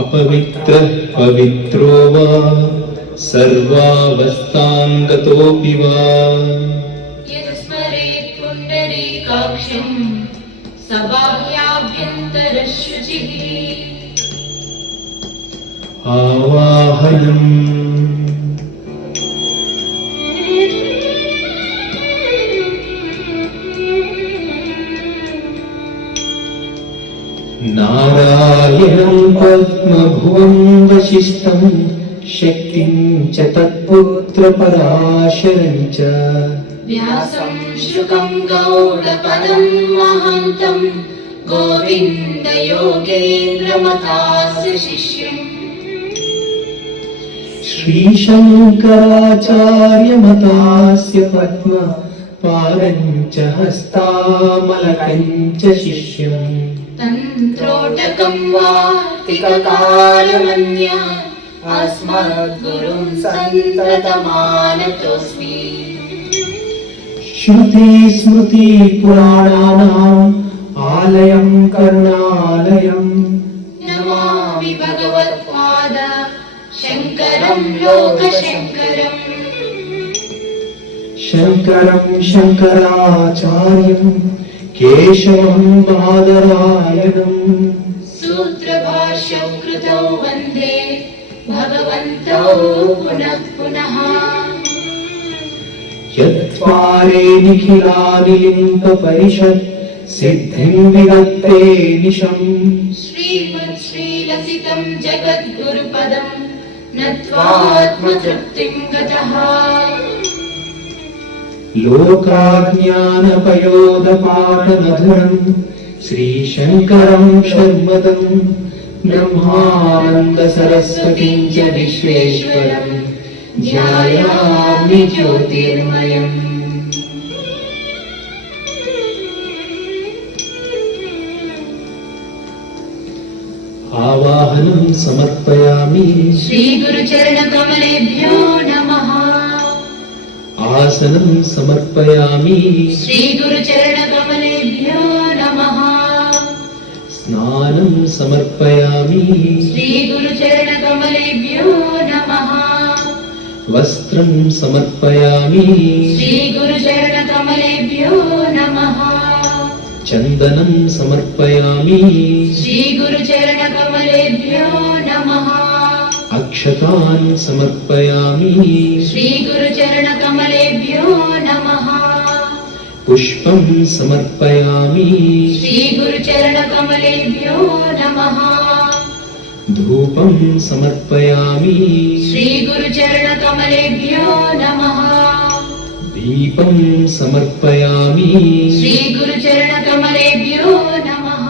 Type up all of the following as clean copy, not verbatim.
अपवित्रः पवित्रो वा सर्वावस्थाङ्गतोऽपि वा यस्मरेत् पुण्डरीकाक्षं सबाह्याभ्यन्तरशुचिः आवाहनम् नारायणं पद्मभुवं वसिष्ठं शक्तिं च तत्पुत्रपराशरं च व्यासं शुकं गौडपदं महान्तं गोविन्दयोगेन्द्रमथास्य शिष्यम् श्रीशङ्कराचार्यमतास्य पद्मपादं च हस्तामलकं च शिष्यम् तन्त्रोटकं वार्तिककालमन्या अस्मद्गुरुं सन्ततमानतोऽस्मि श्रुतिस्मृतिपुराणानाम् आलयं करुणालयं नमामि भगवत्पाद शङ्करं लोकशङ्करम् शङ्करं शङ्कराचार्यं केशवं बादरायणम् सूत्रभाष्यौ कृतौ वन्दे भगवन्तौ पुनः पुनः यत्त्वारे निखिलानि लिङ्गपरिषत् सिद्धिं विदत्ते निशम् श्रीलसितं जगद्गुरुपदं नत्वात्मतृप्तिं गतः लोकाज्ञानपयोदपाटमधुरं श्रीशङ्करं शर्मदं ब्रह्मानन्दसरस्वतीं च विश्वेश्वरं ध्यायामि ज्योतिर्मयम् आवाहनं समर्पयामि श्रीगुरुचरणकमलेभ्यो नमः आसनं समर्पयामि श्रीगुरुचरणकमलेभ्यो नमः स्नानं समर्पयामि श्रीगुरुचरणकमलेभ्यो नमः वस्त्रं समर्पयामि श्रीगुरुचरणकमलेभ्यो नमः चन्दनं समर्पयामि श्रीगुरुचरणकमलेभ्यो नमः अक्षतान् समर्पयामि श्रीगुरुचरणकमलेभ्यो नमः पुष्पं समर्पयामि श्रीगुरुचरणकमलेभ्यो नमः धूपं समर्पयामि श्रीगुरुचरणकमलेभ्यो नमः दीपं समर्पयामि श्रीगुरुचरणकमलेभ्यो नमः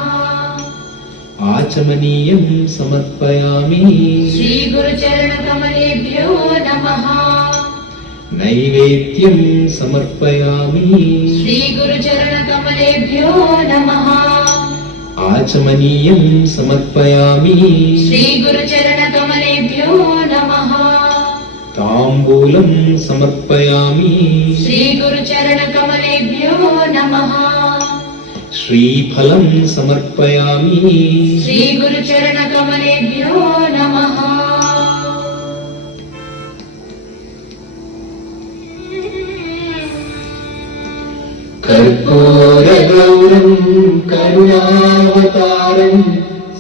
आचमनीयं समर्पयामि श्रीगुरुचरणकमलेभ्यो नमः नैवेद्यं समर्पयामि श्रीगुरुचरणकमलेभ्यो नमः आचमनीयं समर्पयामि श्रीगुरुचरणकमलेभ्यो नमः ताम्बूलं समर्पयामि श्रीगुरुचरणकमलेभ्यो नमः श्रीफलं समर्पयामि श्रीगुरुचरणकमलेभ्यो नमः कर्पूरगौरं करुणावतारं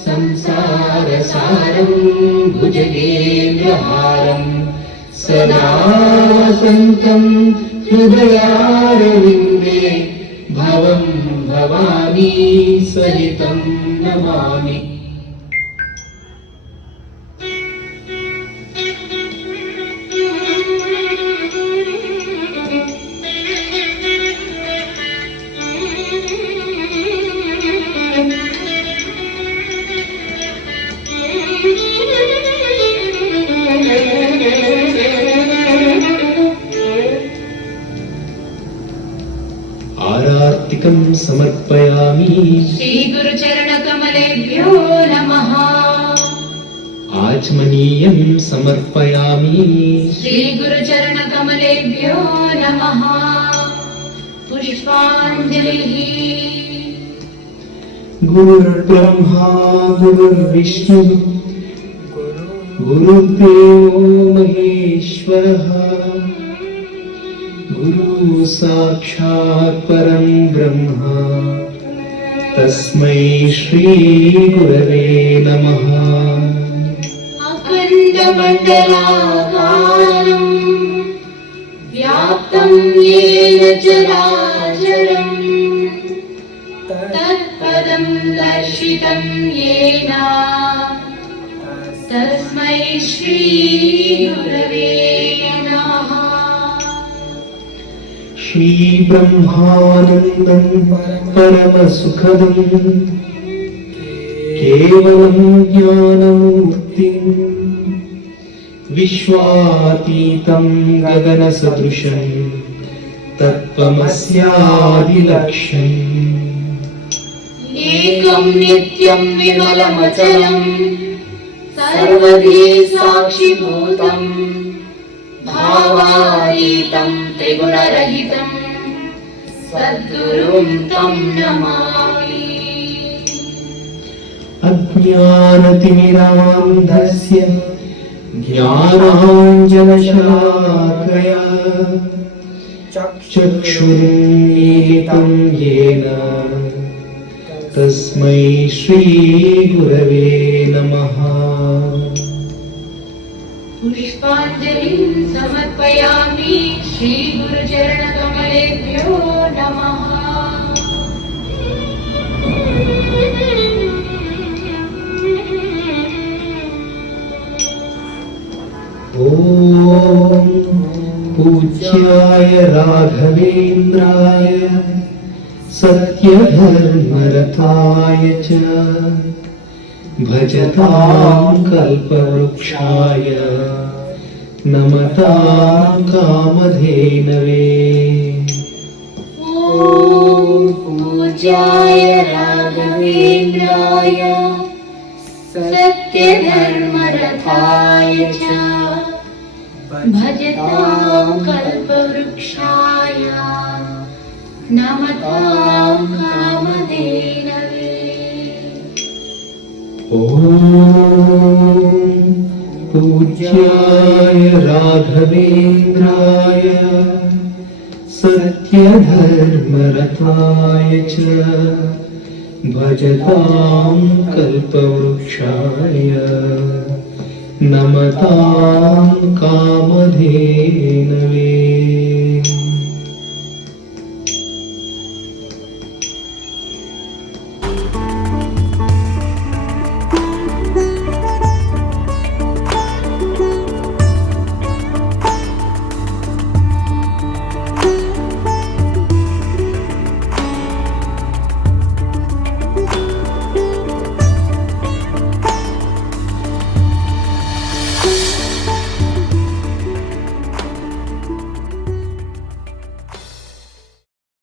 संसारसारं भुजगेन्द्रहारं सदा वसन्तं हृदयारविन्दे भवं भवानी सहितं नमामि। आचमनीयं समर्पयामि श्रीगुरुचरणकमलेभ्यो नमः आचमनीयं समर्पयामि श्रीगुरुचरणकमलेभ्यो नमः पुष्पाञ्जलिः गुरुर्ब्रह्मा गुरुर्विष्णु गुरुर्देवो महेश्वरः गुरु साक्षात् परं ब्रह्म तस्मै श्री गुरवे नमः अखण्डमण्डलाकारं व्याप्तं येन चराचरम् तत्पदं दर्शितं येन तस्मै श्री गुरवे नमः श्री ब्रह्मानन्दं परमसुखदं केवलं ज्ञानमूर्तिं विश्वातीतं गगनसदृशं तत्त्वमस्यादिलक्ष्यम् एकं नित्यं विमलमचलं सर्वधी साक्षिभूतं भावातीतं त्रिगुणरहितं सद्गुरुं तं नमामि अज्ञानतिमिरान्धस्य ज्ञानाञ्जनशलाकया चक्षुरुन्मीलितं येन तस्मै श्रीगुरवे नमः पुष्पाञ्जलिं समर्पयामि श्रीगुरुचरणकमलेभ्यो नमः ॐ पूज्याय राघवेन्द्राय सत्यधर्मरताय च भजतां कल्पवृक्षाय नमतां कामधेनवे ॐ पूज्याय राघवेन्द्राय सत्यधर्मरथाय च भजतां कल्पवृक्षाय नमतां कामधेनवे ॐ पूज्याय राघवेन्द्राय सत्यधर्मरताय च भजतां कल्पवृक्षाय नमतां कामधेनवे